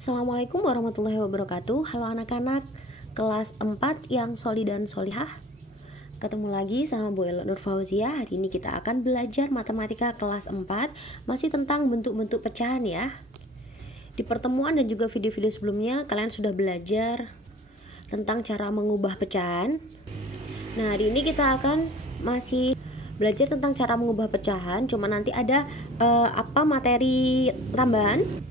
Assalamualaikum warahmatullahi wabarakatuh. Halo anak-anak kelas 4 yang soli dan solihah. Ketemu lagi sama Bu Elo Nur Fauzia. Hari ini kita akan belajar matematika kelas 4, masih tentang bentuk-bentuk pecahan ya. Di pertemuan dan juga video-video sebelumnya kalian sudah belajar tentang cara mengubah pecahan. Nah, hari ini kita akan masih belajar tentang cara mengubah pecahan. Cuma nanti ada materi tambahan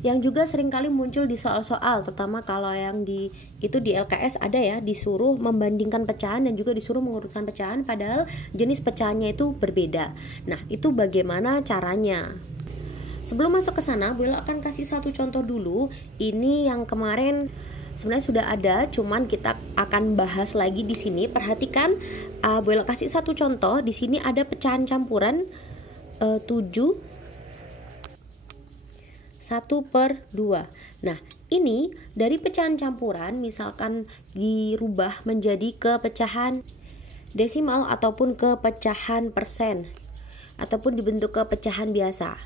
yang juga seringkali muncul di soal-soal, terutama kalau yang di LKS ada ya, disuruh membandingkan pecahan dan juga disuruh mengurutkan pecahan padahal jenis pecahannya itu berbeda. Nah, itu bagaimana caranya? Sebelum masuk ke sana, Bu Ella akan kasih satu contoh dulu. Ini yang kemarin sebenarnya sudah ada, cuman kita akan bahas lagi di sini. Perhatikan, Bu Ella kasih satu contoh. Di sini ada pecahan campuran 7 1/2. Nah, ini dari pecahan campuran misalkan dirubah menjadi ke pecahan desimal ataupun ke pecahan persen ataupun dibentuk ke pecahan biasa.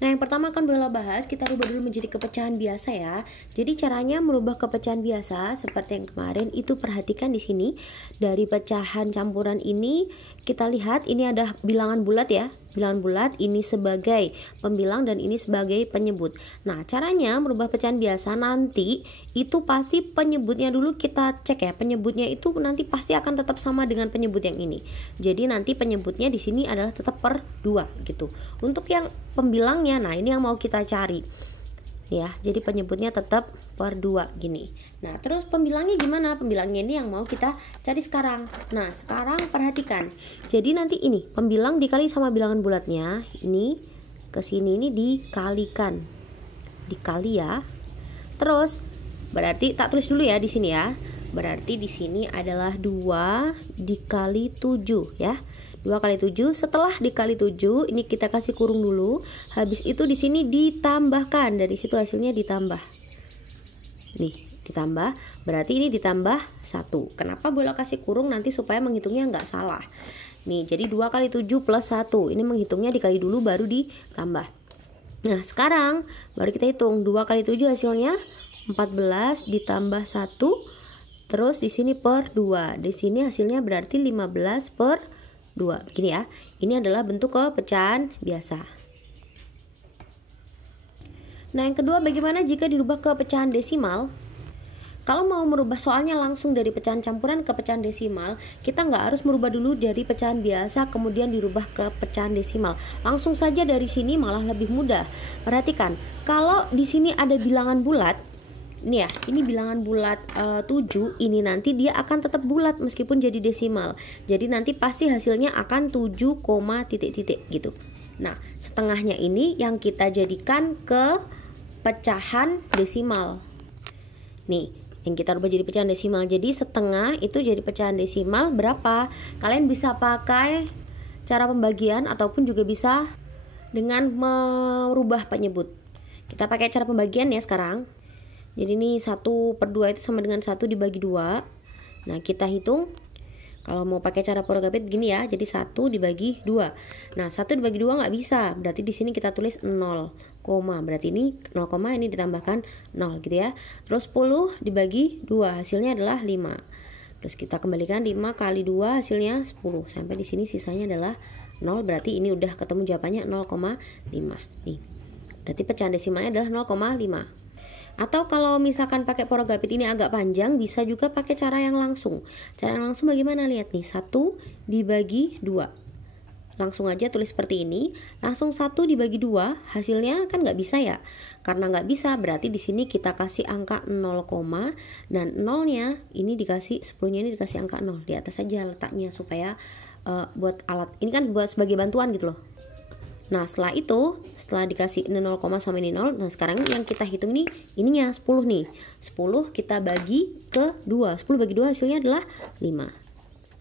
Nah, yang pertama akan Bella bahas, kita rubah dulu menjadi kepecahan biasa ya. Jadi caranya merubah ke pecahan biasa seperti yang kemarin itu, perhatikan di sini dari pecahan campuran ini kita lihat ini ada bilangan bulat ya. Bilangan bulat ini sebagai pembilang dan ini sebagai penyebut. Nah, caranya merubah pecahan biasa nanti itu pasti penyebutnya dulu kita cek ya. Penyebutnya itu nanti pasti akan tetap sama dengan penyebut yang ini. Jadi nanti penyebutnya di sini adalah tetap per 2 gitu. Untuk yang pembilangnya, nah ini yang mau kita cari. Ya, jadi penyebutnya tetap per 2 gini. Nah, terus pembilangnya gimana? Pembilangnya ini yang mau kita cari sekarang. Nah, sekarang perhatikan. Jadi nanti ini pembilang dikali sama bilangan bulatnya, ini ke sini ini dikalikan. Dikali ya. Terus berarti tak tulis dulu ya di sini ya. Berarti di sini adalah 2 dikali 7 ya. 2 kali 7, setelah dikali 7 ini kita kasih kurung dulu. Habis itu di sini ditambahkan, dari situ hasilnya ditambah. Nih, ditambah, berarti ini ditambah 1. Kenapa boleh kasih kurung? Nanti supaya menghitungnya nggak salah. Nih, jadi 2 kali 7 plus 1. Ini menghitungnya dikali dulu baru ditambah. Nah, sekarang baru kita hitung 2 kali 7 hasilnya 14 ditambah 1. Terus di sini per 2. Di sini hasilnya berarti 15 per 2. Begini ya. Ini adalah bentuk kepecahan biasa. Nah, yang kedua, bagaimana jika dirubah ke pecahan desimal? Kalau mau merubah soalnya langsung dari pecahan campuran ke pecahan desimal, kita nggak harus merubah dulu dari pecahan biasa kemudian dirubah ke pecahan desimal. Langsung saja dari sini malah lebih mudah. Perhatikan, kalau di sini ada bilangan bulat, ini ya, ini bilangan bulat 7, ini nanti dia akan tetap bulat meskipun jadi desimal. Jadi nanti pasti hasilnya akan 7, titik-titik gitu. Nah, setengahnya ini yang kita jadikan ke pecahan desimal. Nih, yang kita rubah jadi pecahan desimal. Jadi setengah itu jadi pecahan desimal berapa? Kalian bisa pakai cara pembagian ataupun juga bisa dengan merubah penyebut. Kita pakai cara pembagian ya sekarang. Jadi ini 1/2 itu sama dengan 1 dibagi 2. Nah, kita hitung. Kalau mau pakai cara porogapit gini ya, jadi 1 dibagi 2. Nah, 1 dibagi 2 nggak bisa. Berarti di sini kita tulis 0, berarti ini 0, ini ditambahkan 0 gitu ya. Terus 10 dibagi 2, hasilnya adalah 5. Terus kita kembalikan 5 kali 2 hasilnya 10. Sampai di sini sisanya adalah 0, berarti ini udah ketemu jawabannya 0,5. Nih. Berarti pecahan desimalnya adalah 0,5. Atau kalau misalkan pakai porogapit ini agak panjang, bisa juga pakai cara yang langsung. Cara yang langsung bagaimana? Lihat nih, 1 dibagi 2. Langsung aja tulis seperti ini. Langsung 1 dibagi 2, hasilnya kan nggak bisa ya. Karena nggak bisa, berarti di sini kita kasih angka 0, dan 0-nya ini dikasih, 10-nya ini dikasih angka 0. Di atas saja letaknya supaya buat alat. Ini kan buat sebagai bantuan gitu loh. Nah, setelah itu, setelah dikasih 0, sama ini 0, nah sekarang yang kita hitung nih, ininya 10 nih. 10 kita bagi ke 2. 10 bagi 2 hasilnya adalah 5.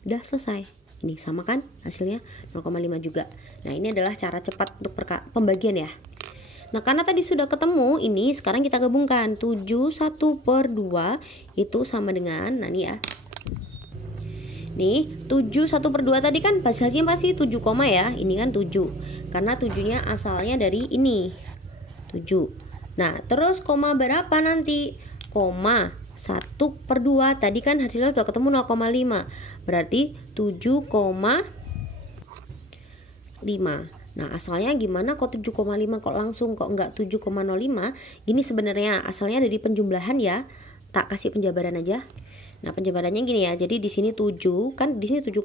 Udah selesai. Ini sama kan hasilnya 0,5 juga. Nah, ini adalah cara cepat untuk pembagian ya. Nah, karena tadi sudah ketemu ini, sekarang kita gabungkan. 7 1/2 itu sama dengan, nah ini ya. Nih, 7 1/2 tadi kan hasilnya pasti 7, ya. Ini kan 7. Karena 7-nya asalnya dari ini 7. Nah, terus koma berapa nanti? Koma 1/2. Tadi kan hasilnya sudah ketemu 0,5. Berarti 7,5. Nah, asalnya gimana kok 7,5 kok langsung kok enggak 7,05? Gini sebenarnya asalnya dari penjumlahan ya. Tak kasih penjabaran aja. Nah, penjabarannya gini ya. Jadi di sini 7, kan di sini 7,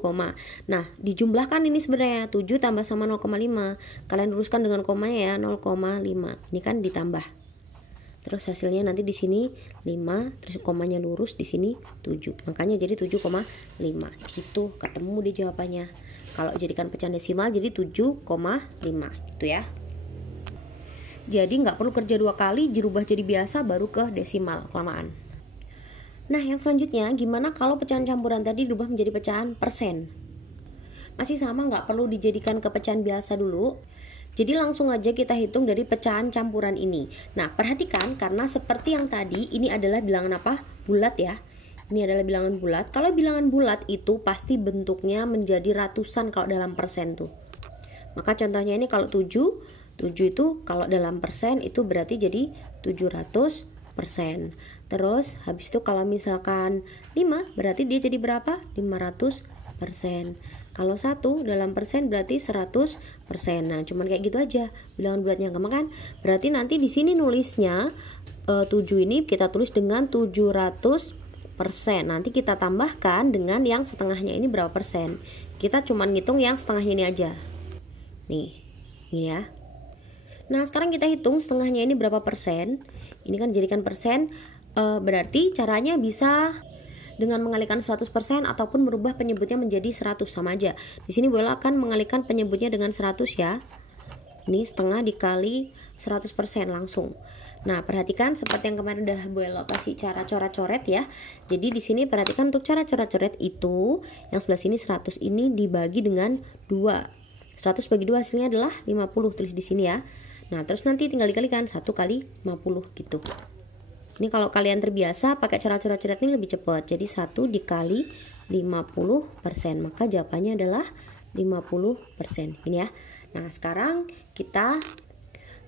nah, dijumlahkan ini sebenarnya 7 tambah sama 0,5. Kalian luruskan dengan komanya ya, 0,5. Ini kan ditambah. Terus hasilnya nanti di sini 5, terus komanya lurus di sini 7. Makanya jadi 7,5. Gitu, ketemu di jawabannya. Kalau jadikan pecahan desimal jadi 7,5 gitu ya. Jadi nggak perlu kerja 2 kali, dirubah jadi biasa baru ke desimal, kelamaan. Nah, yang selanjutnya gimana kalau pecahan campuran tadi dirubah menjadi pecahan persen? Masih sama, nggak perlu dijadikan ke pecahan biasa dulu. Jadi langsung aja kita hitung dari pecahan campuran ini. Nah, perhatikan karena seperti yang tadi ini adalah bilangan apa? Bulat ya. Ini adalah bilangan bulat. Kalau bilangan bulat itu pasti bentuknya menjadi ratusan kalau dalam persen tuh. Maka contohnya ini kalau 7 itu kalau dalam persen itu berarti jadi 700%. Terus habis itu kalau misalkan 5 berarti dia jadi berapa? 500%. Kalau 1 dalam persen berarti 100%. Nah, cuman kayak gitu aja. Bilangan bulatnya gampang kan? Berarti nanti di sini nulisnya 7 ini kita tulis dengan 700%. Nanti kita tambahkan dengan yang setengahnya ini berapa persen. Kita cuman ngitung yang setengahnya ini aja. Nih, ini ya. Nah, sekarang kita hitung setengahnya ini berapa persen. Ini kan jadikan persen. Berarti caranya bisa dengan mengalihkan 100% ataupun merubah penyebutnya menjadi 100, sama aja. Di sini Bu Ella akan mengalihkan penyebutnya dengan 100 ya. Ini setengah dikali 100% langsung. Nah, perhatikan seperti yang kemarin udah Bu Ella kasih cara coret-coret ya. Jadi di sini perhatikan untuk cara coret-coret itu yang sebelah sini 100 ini dibagi dengan 2. 100 bagi 2 hasilnya adalah 50, tulis di sini ya. Nah, terus nanti tinggal dikalikan 1 kali 50 gitu. Ini kalau kalian terbiasa pakai cara coret-coret ini lebih cepat. Jadi 1 dikali 50%, maka jawabannya adalah 50%. Ini ya. Nah, sekarang kita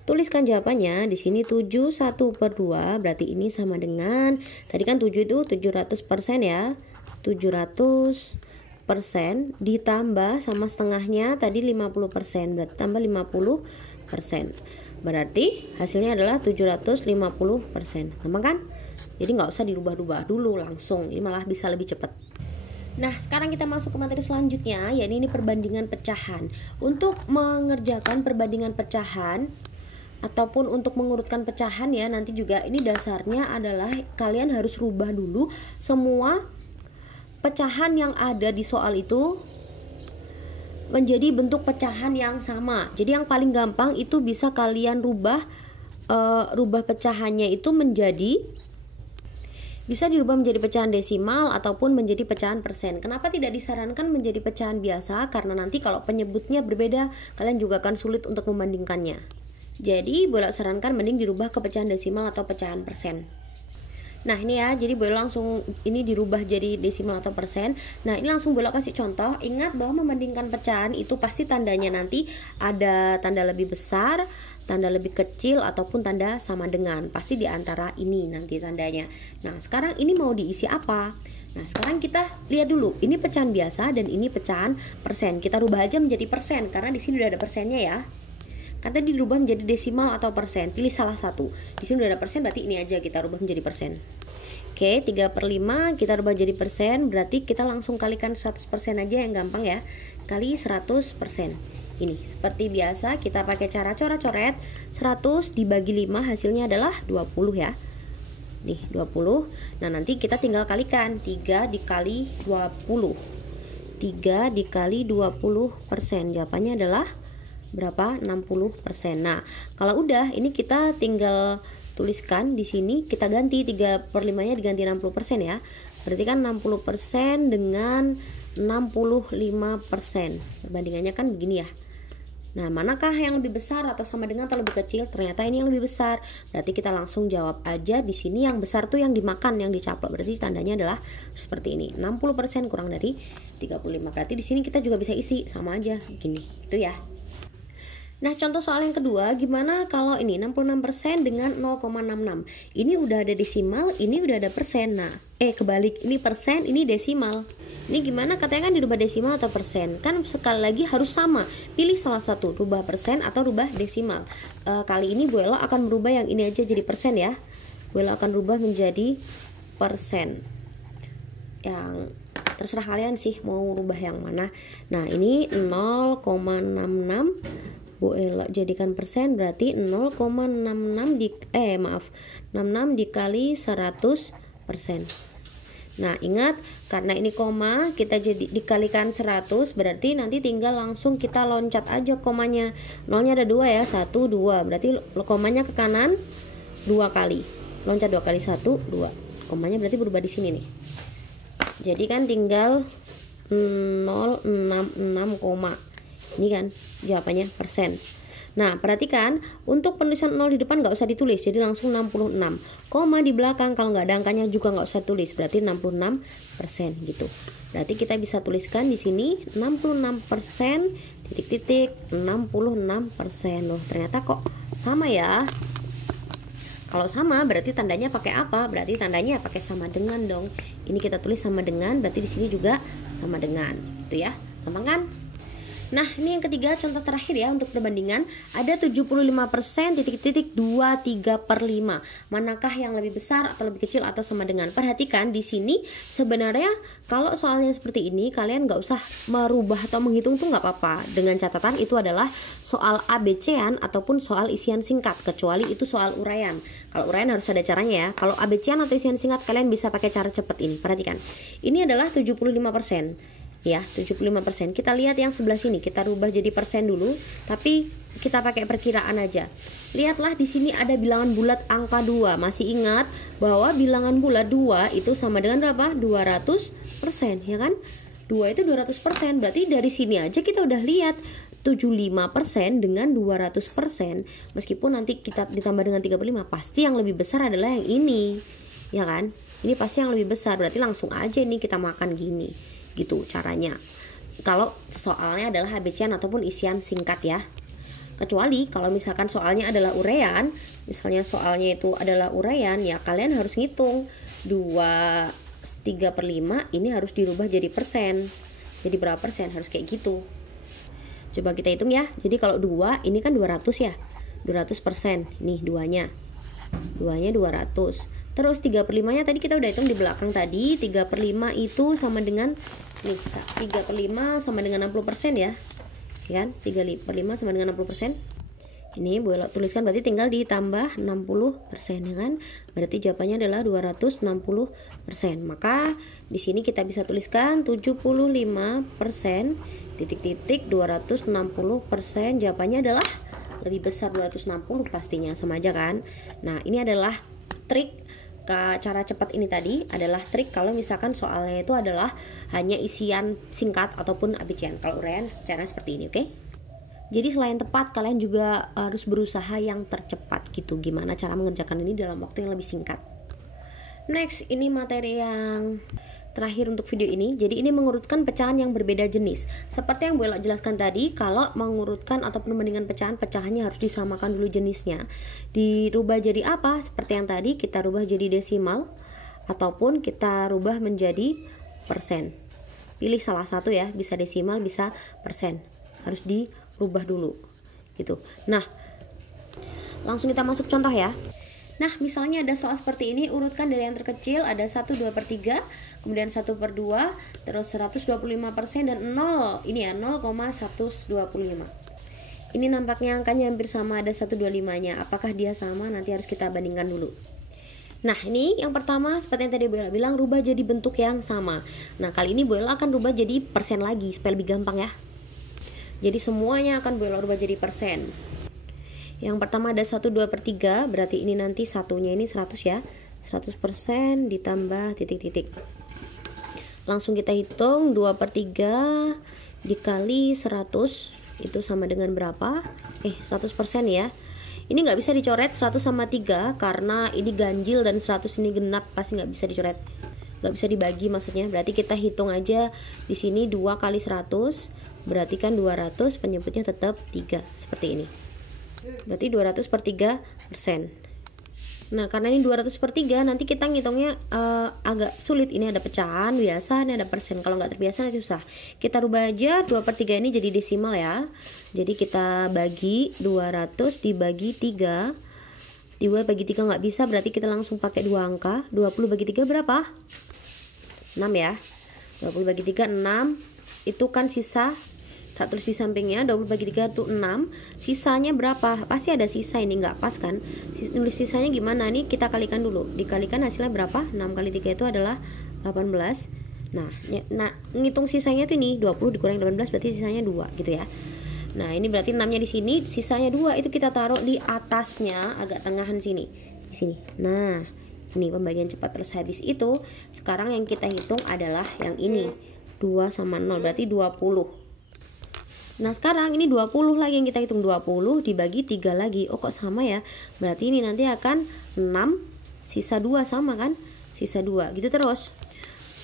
tuliskan jawabannya. Di sini 7 1/2 berarti ini sama dengan tadi kan 7 itu 700% ya. 700% ditambah sama setengahnya tadi 50%, berarti tambah 50%. Berarti hasilnya adalah 750%. Gampang kan? Jadi nggak usah dirubah-rubah dulu langsung. Ini malah bisa lebih cepat. Nah, sekarang kita masuk ke materi selanjutnya, yakni ini perbandingan pecahan. Untuk mengerjakan perbandingan pecahan ataupun untuk mengurutkan pecahan ya, nanti juga ini dasarnya adalah kalian harus rubah dulu semua pecahan yang ada di soal itu menjadi bentuk pecahan yang sama. Jadi yang paling gampang itu bisa kalian rubah pecahannya itu bisa dirubah menjadi pecahan desimal ataupun menjadi pecahan persen. Kenapa tidak disarankan menjadi pecahan biasa? Karena nanti kalau penyebutnya berbeda, kalian juga akan sulit untuk membandingkannya. Jadi boleh sarankan mending dirubah ke pecahan desimal atau pecahan persen. Nah, ini ya, jadi boleh langsung ini dirubah jadi desimal atau persen. Nah, ini langsung boleh kasih contoh. Ingat bahwa membandingkan pecahan itu pasti tandanya nanti ada tanda lebih besar, tanda lebih kecil, ataupun tanda sama dengan. Pasti di antara ini nanti tandanya. Nah, sekarang ini mau diisi apa? Nah, sekarang kita lihat dulu. Ini pecahan biasa dan ini pecahan persen. Kita rubah aja menjadi persen karena di sini udah ada persennya ya. Kan tadi dirubah menjadi desimal atau persen, pilih salah satu. Di sini udah ada persen, berarti ini aja kita rubah menjadi persen. Oke, 3/5 kita rubah jadi persen, berarti kita langsung kalikan 100% aja yang gampang ya. Kali 100%. Ini seperti biasa kita pakai cara coret-coret. 100 dibagi 5 hasilnya adalah 20 ya. Nih, 20. Nah, nanti kita tinggal kalikan 3 dikali 20. 3 dikali 20%. Jawabannya adalah berapa? 60%. Nah, kalau udah ini kita tinggal tuliskan di sini, kita ganti 3/5 nya diganti 60% ya. Berarti kan 60% dengan 65%. Perbandingannya kan begini ya. Nah, manakah yang lebih besar atau sama dengan atau lebih kecil? Ternyata ini yang lebih besar. Berarti kita langsung jawab aja di sini yang besar tuh yang dimakan, yang dicaplok. Berarti tandanya adalah seperti ini. 60% kurang dari 35. Berarti di sini kita juga bisa isi sama aja gini. Itu ya. Nah, contoh soal yang kedua, gimana kalau ini 66% dengan 0,66? Ini udah ada desimal, ini udah ada persen. Nah, kebalik, ini persen, ini desimal. Ini gimana? Katanya kan dirubah desimal atau persen. Kan sekali lagi harus sama. Pilih salah satu, rubah persen atau rubah desimal. Kali ini Bu Ella akan merubah yang ini aja jadi persen ya. Bu Ella akan rubah menjadi persen. Yang terserah kalian sih mau rubah yang mana. Nah, ini 0,66 Bu Ella jadikan persen, berarti 0,66 66 dikali 100%. Nah, ingat karena ini koma, kita jadi dikalikan 100, berarti nanti tinggal langsung kita loncat aja komanya. Nolnya ada 2 ya, 1, 2. Berarti komanya ke kanan 2 kali. Loncat 2 kali, 1, 2. Komanya berarti berubah di sini nih. Jadi kan tinggal 066 koma. Ini kan jawabannya persen. Nah, perhatikan untuk penulisan 0 di depan nggak usah ditulis, jadi langsung 66. Koma di belakang kalau nggak ada angkanya juga nggak usah tulis, berarti 66% gitu. Berarti kita bisa tuliskan di sini 66% titik-titik 66%. Loh, ternyata kok sama ya. Kalau sama berarti tandanya pakai apa? Berarti tandanya pakai sama dengan dong. Ini kita tulis sama dengan, berarti di sini juga sama dengan. Itu ya. Gampang kan? Nah, ini yang ketiga, contoh terakhir ya untuk perbandingan. Ada 75% titik-titik 23/5. Manakah yang lebih besar atau lebih kecil atau sama dengan? Perhatikan di sini sebenarnya kalau soalnya seperti ini kalian nggak usah merubah atau menghitung tuh nggak apa-apa. Dengan catatan itu adalah soal ABC-an ataupun soal isian singkat, kecuali itu soal uraian. Kalau uraian harus ada caranya ya. Kalau ABC-an atau isian singkat kalian bisa pakai cara cepat ini. Perhatikan. Ini adalah 75%. Ya, 75%. Kita lihat yang sebelah sini, kita rubah jadi persen dulu, tapi kita pakai perkiraan aja. Lihatlah di sini ada bilangan bulat angka 2. Masih ingat bahwa bilangan bulat 2 itu sama dengan berapa? 200%, ya kan? 2 itu 200%. Berarti dari sini aja kita udah lihat 75% dengan 200%. Meskipun nanti kita ditambah dengan 35, pasti yang lebih besar adalah yang ini. Ya kan? Ini pasti yang lebih besar. Berarti langsung aja nih kita makan gini. Gitu caranya kalau soalnya adalah ABC-an ataupun isian singkat ya. Kecuali kalau misalkan soalnya adalah uraian, misalnya soalnya itu adalah uraian, ya kalian harus ngitung 3/5 ini harus dirubah jadi persen. Jadi berapa persen? Harus kayak gitu. Coba kita hitung ya. Jadi kalau 2 ini kan 200 ya, 200%. Nih duanya 200. Terus 3/5 nya tadi kita udah hitung di belakang tadi. 3/5 itu sama dengan nih, 3/5 sama dengan 60% ya. Kan? 3/5 sama dengan 60%. Ini boleh tuliskan, berarti tinggal ditambah 60% ya kan? Berarti jawabannya adalah 260%. Maka di sini kita bisa tuliskan 75% titik-titik 260%. Jawabannya adalah lebih besar 260 pastinya, sama aja kan? Nah, ini adalah trik. Cara cepat ini tadi adalah trik kalau misalkan soalnya itu adalah hanya isian singkat ataupun ABC-an. Kalau uraian secara seperti ini, oke? Jadi selain tepat, kalian juga harus berusaha yang tercepat gitu. Gimana cara mengerjakan ini dalam waktu yang lebih singkat. Next, ini materi yang terakhir untuk video ini. Jadi ini mengurutkan pecahan yang berbeda jenis. Seperti yang Bu Ella jelaskan tadi, kalau mengurutkan ataupun membandingkan pecahan, pecahannya harus disamakan dulu jenisnya. Dirubah jadi apa? Seperti yang tadi, kita rubah jadi desimal ataupun kita rubah menjadi persen. Pilih salah satu ya, bisa desimal, bisa persen. Harus dirubah dulu gitu. Nah, langsung kita masuk contoh ya. Nah, misalnya ada soal seperti ini, urutkan dari yang terkecil, ada 1/2/3, kemudian 1/2, terus 125% dan 0, ini ya 0,125. Ini nampaknya angkanya hampir sama, ada 125-nya. Apakah dia sama? Nanti harus kita bandingkan dulu. Nah, ini yang pertama seperti yang tadi Bu Ella bilang, rubah jadi bentuk yang sama. Nah, kali ini Bu Ella akan rubah jadi persen lagi, supaya lebih gampang ya. Jadi semuanya akan Bu Ella rubah jadi persen. Yang pertama ada 1/2/3, berarti ini nanti satunya ini 100 ya. 100% ditambah titik-titik. Langsung kita hitung 2/3 dikali 100 itu sama dengan berapa? 100% ya. Ini nggak bisa dicoret 100 sama 3 karena ini ganjil dan 100 ini genap, pasti nggak bisa dicoret. Nggak bisa dibagi maksudnya. Berarti kita hitung aja di sini 2 kali 100 berarti kan 200 penyebutnya tetap 3 seperti ini. Berarti 200 per 3%. Nah, karena ini 200 per 3, nanti kita ngitungnya agak sulit. Ini ada pecahan biasa, ini ada persen. Kalau nggak terbiasa nanti susah. Kita rubah aja 2 per 3 ini jadi desimal ya. Jadi kita bagi 200 dibagi 3. 2 bagi 3 nggak bisa, berarti kita langsung pakai 2 angka. 20 bagi 3 berapa? 6 ya. 20 bagi 3 6. Itu kan sisa. Tak tulis di sampingnya, 20 bagi 3 itu 6. Sisanya berapa? Pasti ada sisa, ini nggak pas kan? Nulis sisanya gimana? Nih kita kalikan dulu. Dikalikan hasilnya berapa? 6 kali 3 itu adalah 18. Nah, ngitung sisanya itu ini 20 dikurangi 18 berarti sisanya 2 gitu ya. Nah, ini berarti 6-nya di sini, sisanya 2 itu kita taruh di atasnya, agak tengahan sini. Di sini. Nah, ini pembagian cepat. Terus habis itu, sekarang yang kita hitung adalah yang ini. 2 sama 0 berarti 20. Nah, sekarang ini 20 lagi yang kita hitung. 20 dibagi 3 lagi. Oh, kok sama ya? Berarti ini nanti akan 6 sisa 2 sama kan? Sisa 2. Gitu terus.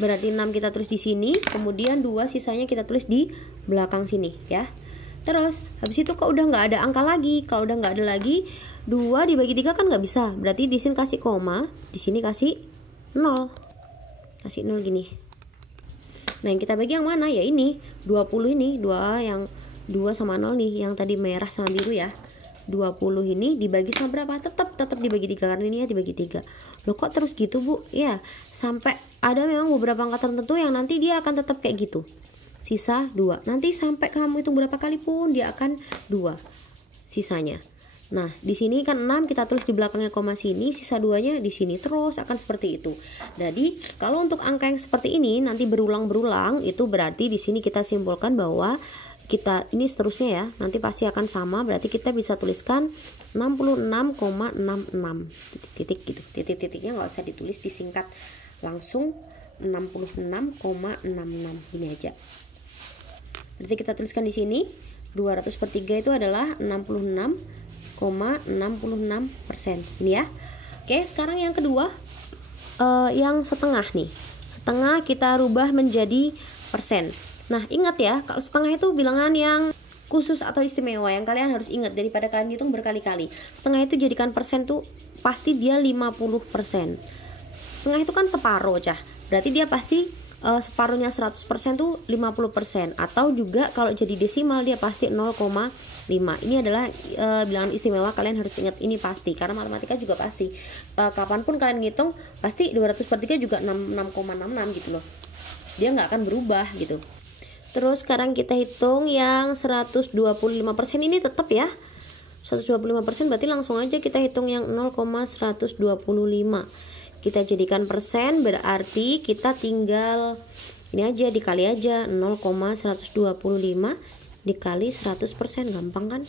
Berarti 6 kita tulis di sini, kemudian 2 sisanya kita tulis di belakang sini ya. Terus habis itu kok udah nggak ada angka lagi. Kalau udah nggak ada lagi, 2 dibagi 3 kan nggak bisa. Berarti di sini kasih koma, di sini kasih 0. Kasih 0 gini. Nah, yang kita bagi yang mana? Ya ini, 20 ini, 2 sama 0 nih, yang tadi merah sama biru ya. 20 ini dibagi sama berapa? Tetap dibagi 3 karena ini ya dibagi 3. Loh, kok terus gitu, Bu? Ya, sampai ada memang beberapa angka tertentu yang nanti dia akan tetap kayak gitu. Sisa 2. Nanti sampai kamu hitung berapa kali pun dia akan 2 sisanya. Nah, di sini kan 6 kita tulis di belakangnya koma sini, sisa 2-nya di sini, terus akan seperti itu. Jadi, kalau untuk angka yang seperti ini nanti berulang-berulang, itu berarti di sini kita simpulkan bahwa kita ini seterusnya ya, nanti pasti akan sama. Berarti kita bisa tuliskan 66,66 titik-titik gitu. Titik-titiknya nggak usah ditulis, disingkat langsung 66,66 gini aja. Berarti kita tuliskan di sini 200 per 3 itu adalah 66,66%. Ini ya. Oke, sekarang yang kedua, yang setengah nih. Setengah kita rubah menjadi persen. Nah, ingat ya, kalau setengah itu bilangan yang khusus atau istimewa yang kalian harus ingat daripada kalian hitung berkali-kali. Setengah itu jadikan persen tuh pasti dia 50%. Setengah itu kan separuh, Cah. Berarti dia pasti separuhnya 100% tuh 50%. Atau juga kalau jadi desimal dia pasti 0,5. Ini adalah bilangan istimewa, kalian harus ingat ini pasti. Karena matematika juga pasti. Kapanpun kalian ngitung pasti 200 per 3 juga 6,66 gitu loh. Dia nggak akan berubah gitu. Terus sekarang kita hitung yang 125% ini tetap ya. 125% berarti langsung aja kita hitung yang 0,125. Kita jadikan persen, berarti kita tinggal ini aja, dikali aja 0,125 dikali 100%, gampang kan?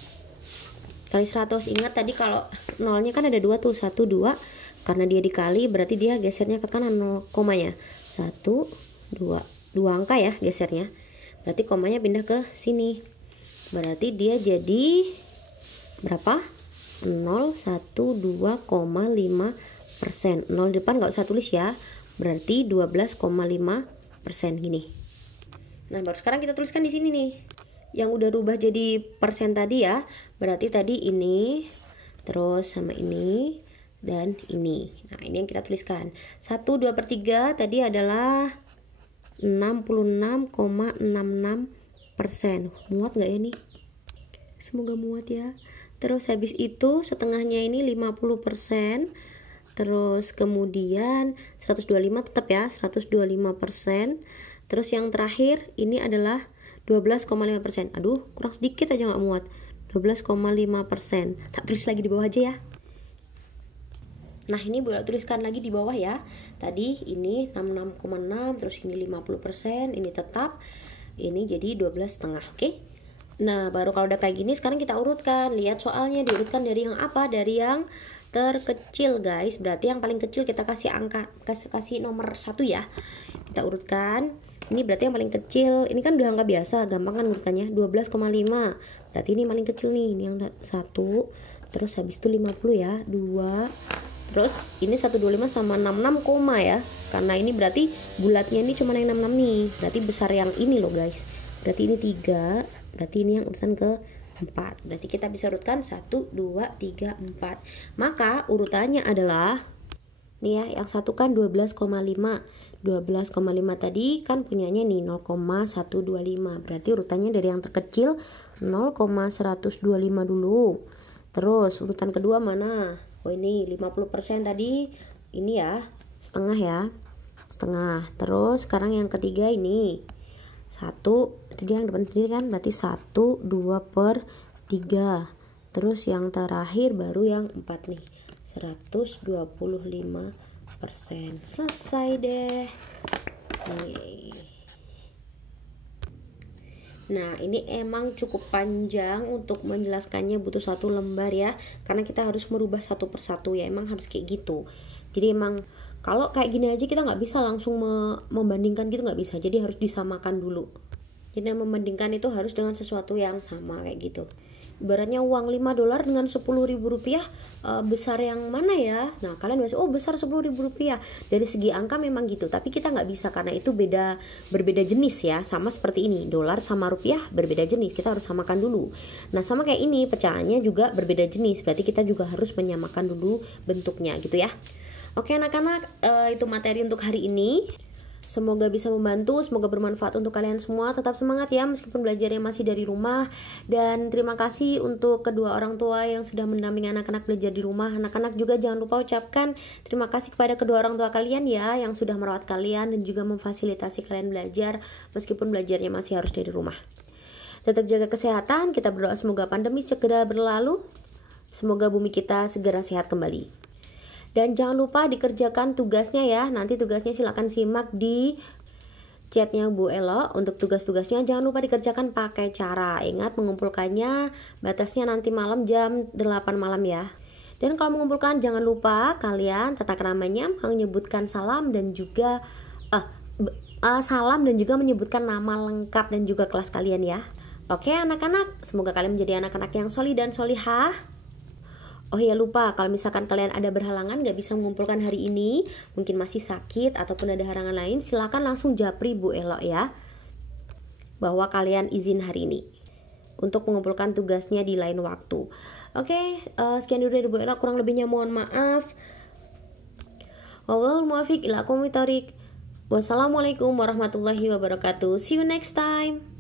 Kali 100. Ingat tadi kalau nolnya kan ada 2 tuh, 1, 2. Karena dia dikali berarti dia gesernya ke kanan 0 komanya. 1, 2. 2 angka ya gesernya. Berarti komanya pindah ke sini. Berarti dia jadi berapa? 0,125%. 0 di depan nggak usah tulis ya. Berarti 12,5% gini. Nah, baru sekarang kita tuliskan di sini nih. Yang udah rubah jadi persen tadi ya. Berarti tadi ini, terus sama ini, dan ini. Nah, ini yang kita tuliskan. 1, 2 per 3 tadi adalah 66,66%. Muat nggak ya nih? Semoga muat ya. Terus habis itu setengahnya ini 50%. Terus kemudian 125 tetap ya, 125%. Terus yang terakhir ini adalah 12,5%. Aduh, kurang sedikit aja nggak muat. 12,5%. Tak tulis lagi di bawah aja ya. Nah, ini boleh tuliskan lagi di bawah ya. Tadi ini 66,6, terus ini 50%, ini tetap. Ini jadi 12,5, oke? Nah, baru kalau udah kayak gini, sekarang kita urutkan. Lihat soalnya diurutkan dari yang apa? Dari yang terkecil, guys. Berarti yang paling kecil kita kasih angka, kasih nomor 1 ya. Kita urutkan. Ini berarti yang paling kecil. Ini kan udah angka biasa, gampang kan urutannya. 12,5. Berarti ini paling kecil nih. Ini yang 1. Terus habis itu 50 ya. 2. Terus ini 125 sama 66 koma ya. Karena ini berarti bulatnya ini cuma yang 66 nih. Berarti besar yang ini loh guys. berarti ini 3, berarti ini yang urutan ke-4. Berarti kita bisa urutkan 1, 2, 3, 4. Maka urutannya adalah nih ya, yang satu kan 12,5. 12,5 tadi kan punyanya nih 0,125. Berarti urutannya dari yang terkecil 0,125 dulu. Terus urutan kedua mana? Oh ini 50% tadi, ini ya setengah ya, setengah. Terus sekarang yang ketiga ini 1, tadi yang depan sendiri kan, berarti 1, 2/3. Terus yang terakhir baru yang 4 nih, 125%. Selesai deh nih. Nah ini emang cukup panjang untuk menjelaskannya, butuh 1 lembar ya, karena kita harus merubah satu persatu ya, emang harus kayak gitu. Jadi emang kalau kayak gini aja kita nggak bisa langsung membandingkan gitu, nggak bisa, jadi harus disamakan dulu. Jadi membandingkan itu harus dengan sesuatu yang sama kayak gitu. Ibaratnya uang $5 dengan Rp10.000, besar yang mana ya? Nah kalian masih, oh besar Rp10.000. Dari segi angka memang gitu, tapi kita nggak bisa karena itu berbeda jenis ya. Sama seperti ini, dolar sama rupiah berbeda jenis, kita harus samakan dulu. Nah sama kayak ini, pecahannya juga berbeda jenis, berarti kita juga harus menyamakan dulu bentuknya gitu ya. Oke anak-anak, itu materi untuk hari ini. Semoga bisa membantu, semoga bermanfaat untuk kalian semua. Tetap semangat ya meskipun belajarnya masih dari rumah. Dan terima kasih untuk kedua orang tua yang sudah mendampingi anak-anak belajar di rumah. Anak-anak juga jangan lupa ucapkan terima kasih kepada kedua orang tua kalian ya, yang sudah merawat kalian dan juga memfasilitasi kalian belajar meskipun belajarnya masih harus dari rumah. Tetap jaga kesehatan, kita berdoa semoga pandemi segera berlalu. Semoga bumi kita segera sehat kembali. Dan jangan lupa dikerjakan tugasnya ya. Nanti tugasnya silakan simak di chatnya Bu Elo untuk tugas-tugasnya. Jangan lupa dikerjakan pakai cara. Ingat mengumpulkannya batasnya nanti malam jam 8 malam ya. Dan kalau mengumpulkan jangan lupa kalian tata keramanya menyebutkan salam dan juga menyebutkan nama lengkap dan juga kelas kalian ya. Oke anak-anak, semoga kalian menjadi anak-anak yang solih dan solihah. Oh ya lupa, kalau misalkan kalian ada berhalangan gak bisa mengumpulkan hari ini, mungkin masih sakit ataupun ada halangan lain, silakan langsung japri Bu Elo ya, bahwa kalian izin hari ini untuk mengumpulkan tugasnya di lain waktu. Oke, sekian dulu dari Bu Elo, kurang lebihnya mohon maaf. Wallahul muwaffiq ila aqwamit thoriq. Wassalamualaikum warahmatullahi wabarakatuh. See you next time.